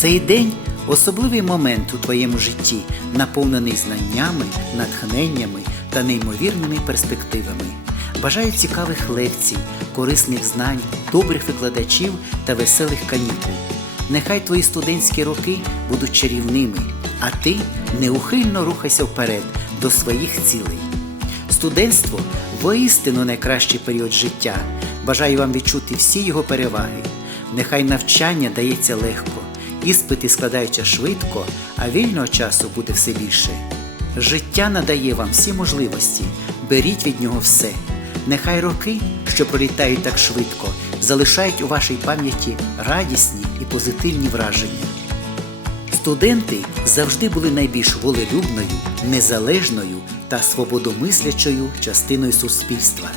Цей день особливий момент у твоєму житті, наповнений знаннями, натхненнями та неймовірними перспективами. Бажаю цікавих лекцій, корисних знань, добрих викладачів та веселих канікул. Нехай твої студентські роки будуть чарівними, а ти неухильно рухайся вперед до своїх цілей. Студентство воістину найкращий період життя. Бажаю вам відчути всі його переваги. Нехай навчання дається легко, іспити складаються швидко, а вільного часу буде все більше. Життя надає вам всі можливості, беріть від нього все. Нехай роки, що пролітають так швидко, залишають у вашій пам'яті радісні і позитивні враження. Студенти завжди були найбільш волелюбною, незалежною та свободомислячою частиною суспільства.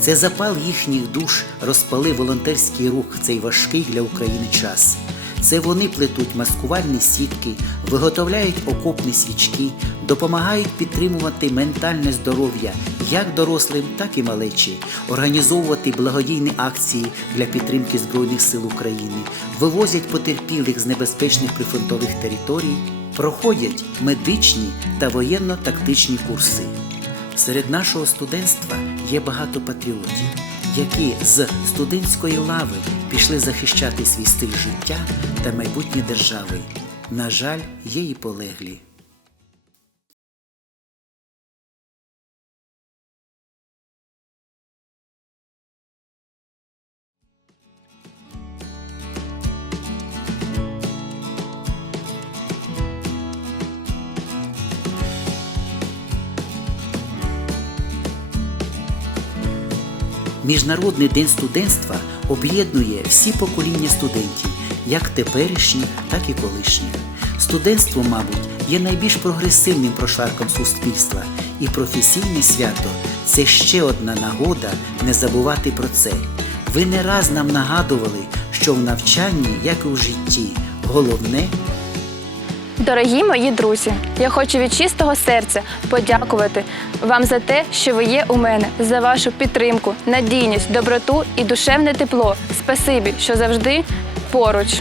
Це запал їхніх душ розпалив волонтерський рух в цей важкий для України час. Це вони плетуть маскувальні сітки, виготовляють окопні свічки, допомагають підтримувати ментальне здоров'я як дорослим, так і малечі, організовувати благодійні акції для підтримки Збройних сил України, вивозять потерпілих з небезпечних прифронтових територій, проходять медичні та воєнно-тактичні курси. Серед нашого студентства є багато патріотів, які з студентської лави пішли захищати свій стиль життя та майбутнє держави. На жаль, є і полеглі. Міжнародний день студентства об'єднує всі покоління студентів, як теперішніх, так і колишніх. Студентство, мабуть, є найбільш прогресивним прошарком суспільства, і професійне свято це ще одна нагода не забувати про це. Ви не раз нам нагадували, що в навчанні, як і в житті, головне Дорогі мої друзі, я хочу від чистого серця подякувати вам за те, що ви є у мене, за вашу підтримку, надійність, доброту і душевне тепло. Спасибі, що завжди поруч.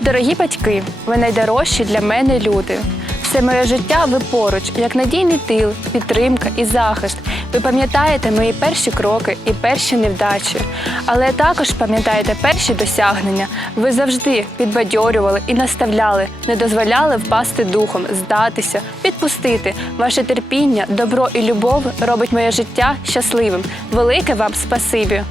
Дорогі батьки, ви найдорожчі для мене люди. Все моє життя ви поруч, як надійний тил, підтримка і захист. Ви пам'ятаєте мої перші кроки і перші невдачі, але також пам'ятаєте перші досягнення. Ви завжди підбадьорювали і наставляли, не дозволяли впасти духом, здатися, підпустити. Ваше терпіння, добро і любов робить моє життя щасливим. Велике вам спасибі!